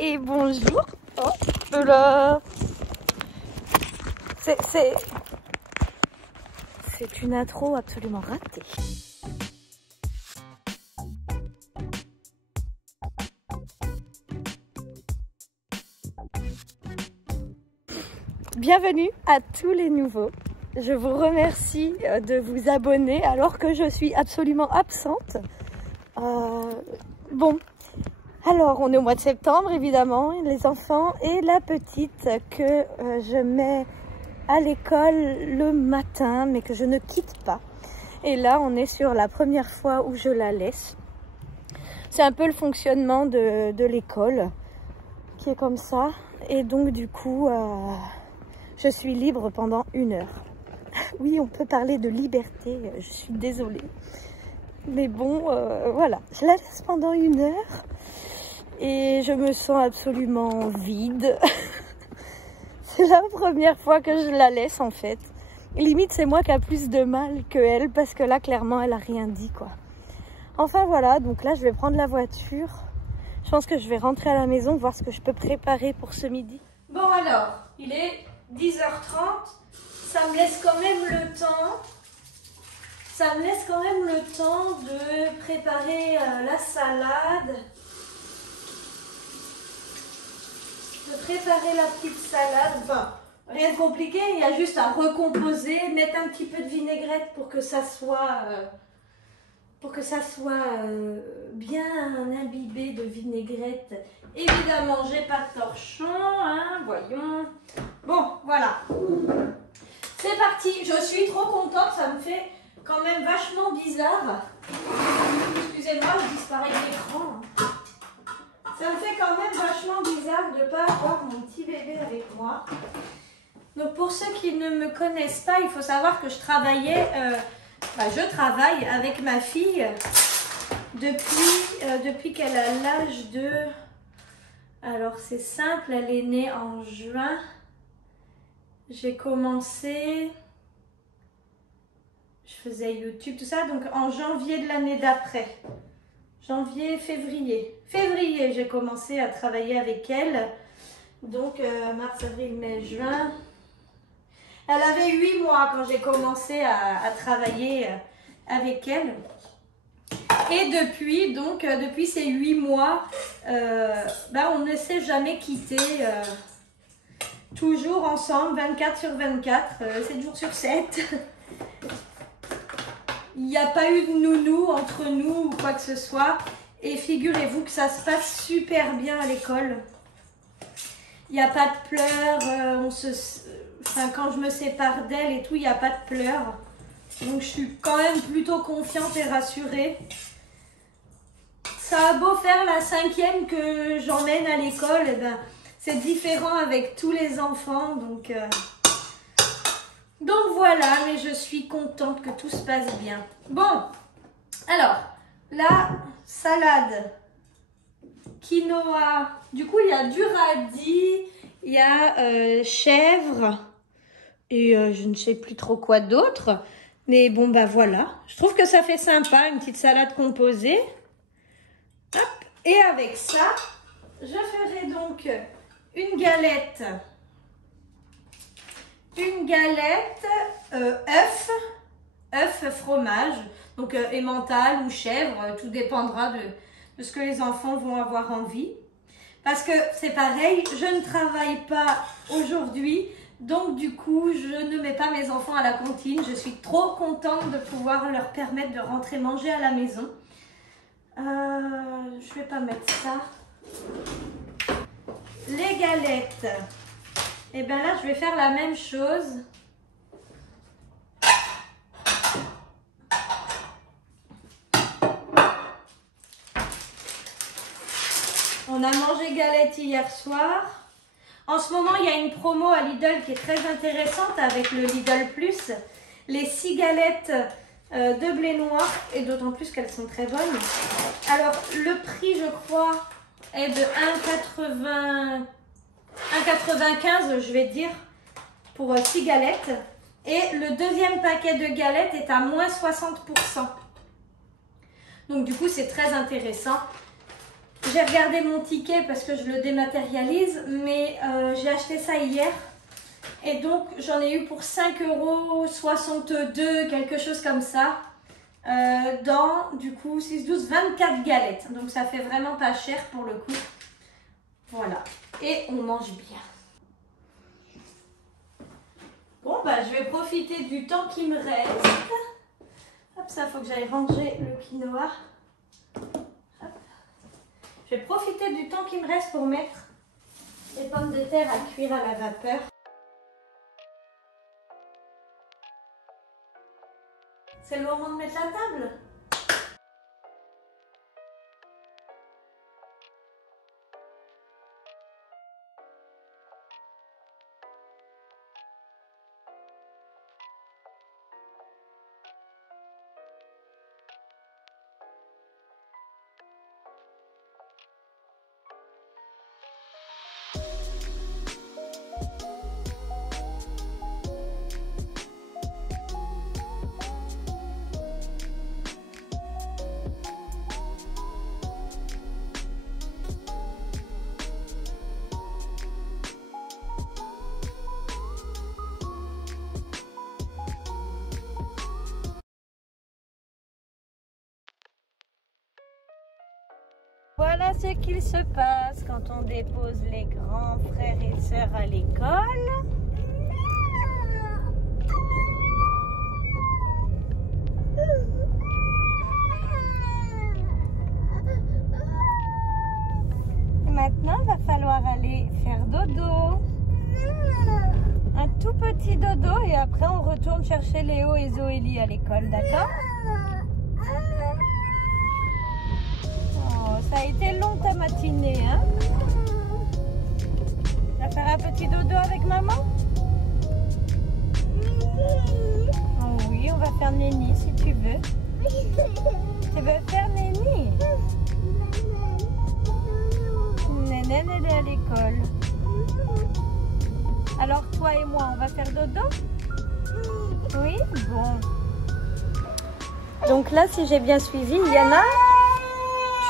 et bonjour. Oh là, c'est une intro absolument ratée. Bienvenue à tous les nouveaux. Je vous remercie de vous abonner alors que je suis absolument absente. Bon, alors on est au mois de septembre évidemment, les enfants et la petite que je mets à l'école le matin mais que je ne quitte pas. Et là on est sur la première fois où je la laisse. C'est un peu le fonctionnement de l'école qui est comme ça. Et donc du coup, je suis libre pendant 1 heure. Oui, on peut parler de liberté, je suis désolée. Mais bon, voilà, je la laisse pendant 1 heure et je me sens absolument vide. C'est la première fois que je la laisse en fait. Limite, c'est moi qui a plus de mal que elle parce que là, clairement, elle a rien dit quoi. Enfin voilà, donc là, je vais prendre la voiture. Je pense que je vais rentrer à la maison, voir ce que je peux préparer pour ce midi. Bon alors, il est 10h30. Ça me laisse quand même le temps. Ça me laisse quand même le temps de préparer la salade. De préparer la petite salade. Enfin, rien de compliqué, il y a juste à recomposer, mettre un petit peu de vinaigrette pour que ça soit, bien imbibé de vinaigrette. Évidemment, j'ai pas de torchon, hein, voyons. Bon, voilà. C'est parti, je suis trop contente, ça me fait quand même vachement bizarre. Excusez-moi, je disparais de l'écran. Ça me fait quand même vachement bizarre de ne pas avoir mon petit bébé avec moi. Donc pour ceux qui ne me connaissent pas, il faut savoir que je travaille avec ma fille depuis qu'elle a l'âge de... Alors c'est simple, elle est née en juin. J'ai commencé, je faisais YouTube, tout ça, donc en janvier de l'année d'après. Janvier, février. Février, j'ai commencé à travailler avec elle. Donc mars, avril, mai, juin. Elle avait 8 mois quand j'ai commencé à travailler avec elle. Et depuis, depuis ces 8 mois, on ne s'est jamais quitté. Toujours ensemble, 24 sur 24, 7 jours sur 7. Il n'y a pas eu de nounou entre nous ou quoi que ce soit. Et figurez-vous que ça se passe super bien à l'école. Il n'y a pas de pleurs. Quand je me sépare d'elle et tout, il n'y a pas de pleurs. Donc je suis quand même plutôt confiante et rassurée. Ça a beau faire la 5e que j'emmène à l'école, et ben, c'est différent avec tous les enfants, donc voilà, mais je suis contente que tout se passe bien. Bon, alors, la salade quinoa, du coup, il y a du radis, il y a chèvre, et je ne sais plus trop quoi d'autre. Mais bon, bah voilà, je trouve que ça fait sympa, une petite salade composée. Hop, et avec ça, je ferai donc... une galette œuf fromage, donc emmental ou chèvre, tout dépendra de ce que les enfants vont avoir envie. Parce que c'est pareil, je ne travaille pas aujourd'hui, donc du coup je ne mets pas mes enfants à la cantine. Je suis trop contente de pouvoir leur permettre de rentrer manger à la maison. Je vais pas mettre ça. Les galettes, et bien là je vais faire la même chose. On a mangé galettes hier soir. En ce moment il y a une promo à Lidl qui est très intéressante avec le Lidl Plus. Les 6 galettes de blé noir, et d'autant plus qu'elles sont très bonnes. Alors le prix je crois est de 1,95 je vais dire pour 6 galettes, et le deuxième paquet de galettes est à moins 60%. Donc du coup c'est très intéressant. J'ai regardé mon ticket parce que je le dématérialise, mais j'ai acheté ça hier. Et donc, j'en ai eu pour 5,62 €, quelque chose comme ça. Dans, du coup, 6, 12, 24 galettes. Donc, ça fait vraiment pas cher pour le coup. Voilà. Et on mange bien. Bon, bah, je vais profiter du temps qui me reste. Hop, ça, faut que j'aille ranger le quinoa. Hop. Je vais profiter du temps qui me reste pour mettre les pommes de terre à cuire à la vapeur. C'est le moment de mettre la table. Voilà ce qu'il se passe quand on dépose les grands frères et sœurs à l'école. Et maintenant, il va falloir aller faire dodo. Un tout petit dodo et après on retourne chercher Léo et Zoélie à l'école, d'accord? Ça a été long ta matinée, hein? Tu vas faire un petit dodo avec maman? Oh oui, on va faire néni si tu veux. Tu veux faire néni? Nénène, elle est à l'école. Alors toi et moi, on va faire dodo? Oui? Bon. Donc là, si j'ai bien suivi, Yana,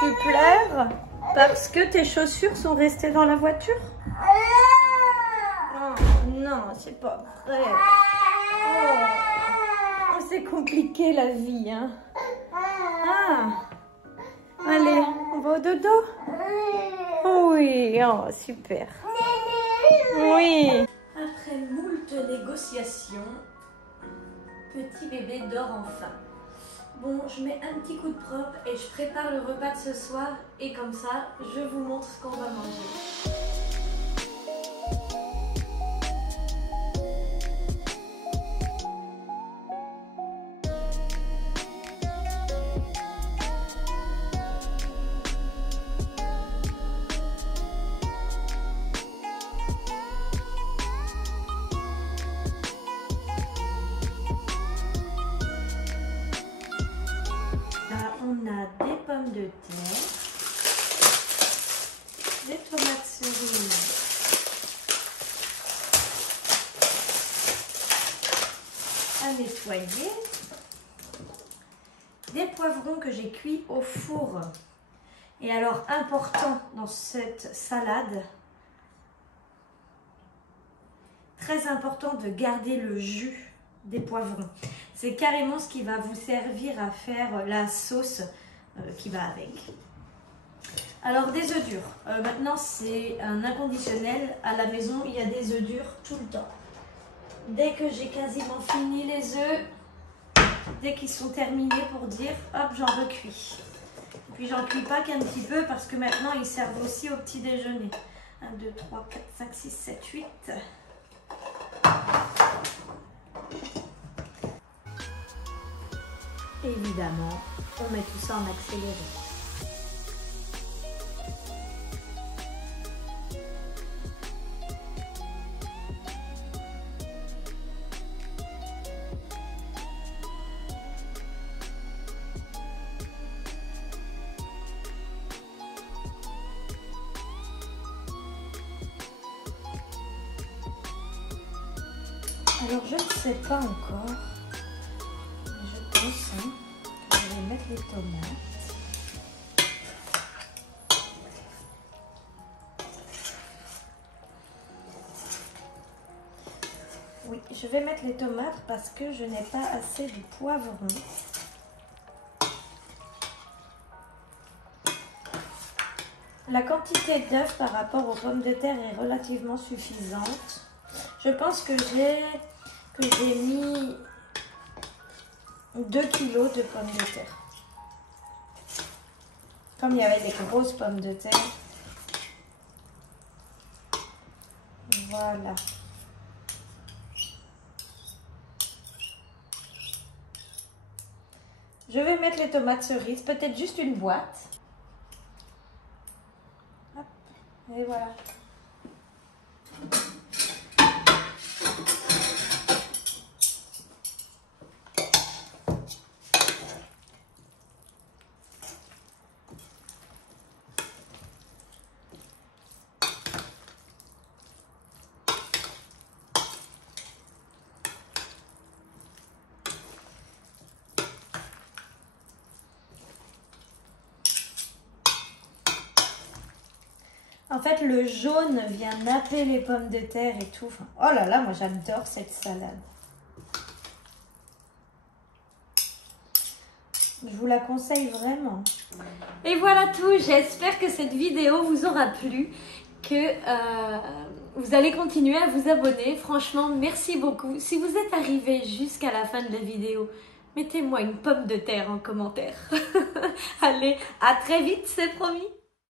tu pleures parce que tes chaussures sont restées dans la voiture? Oh, non, c'est pas vrai. Oh, c'est compliqué la vie, hein. Ah. Allez, on va au dodo? Oui, oh, super. Oui. Après moult négociations, petit bébé dort enfin. Bon, je mets un petit coup de propre et je prépare le repas de ce soir et comme ça, je vous montre ce qu'on va manger. On a des pommes de terre, des tomates cerises, à nettoyer, des poivrons que j'ai cuits au four. Et alors, important dans cette salade, très important de garder le jus des poivrons. C'est carrément ce qui va vous servir à faire la sauce qui va avec. Alors des œufs durs. Maintenant c'est un inconditionnel. À la maison il y a des œufs durs tout le temps. Dès que j'ai quasiment fini les œufs, dès qu'ils sont terminés pour dire, hop, j'en recuis. Et puis j'en cuis pas qu'un petit peu parce que maintenant ils servent aussi au petit déjeuner. 1, 2, 3, 4, 5, 6, 7, 8. Évidemment, on met tout ça en accéléré. Alors je ne sais pas encore, mais je pense que je vais mettre les tomates. je vais mettre les tomates parce que je n'ai pas assez de poivron. La quantité d'œufs par rapport aux pommes de terre est relativement suffisante. Je pense que j'ai mis 2 kilos de pommes de terre. Comme il y avait des grosses pommes de terre. Voilà. Je vais mettre les tomates cerises, peut-être juste une boîte. Hop, et voilà. En fait, le jaune vient napper les pommes de terre et tout. Enfin, oh là là, moi j'adore cette salade. Je vous la conseille vraiment. Et voilà tout. J'espère que cette vidéo vous aura plu, que vous allez continuer à vous abonner. Franchement, merci beaucoup. Si vous êtes arrivé jusqu'à la fin de la vidéo, mettez-moi une pomme de terre en commentaire. Allez, à très vite, c'est promis.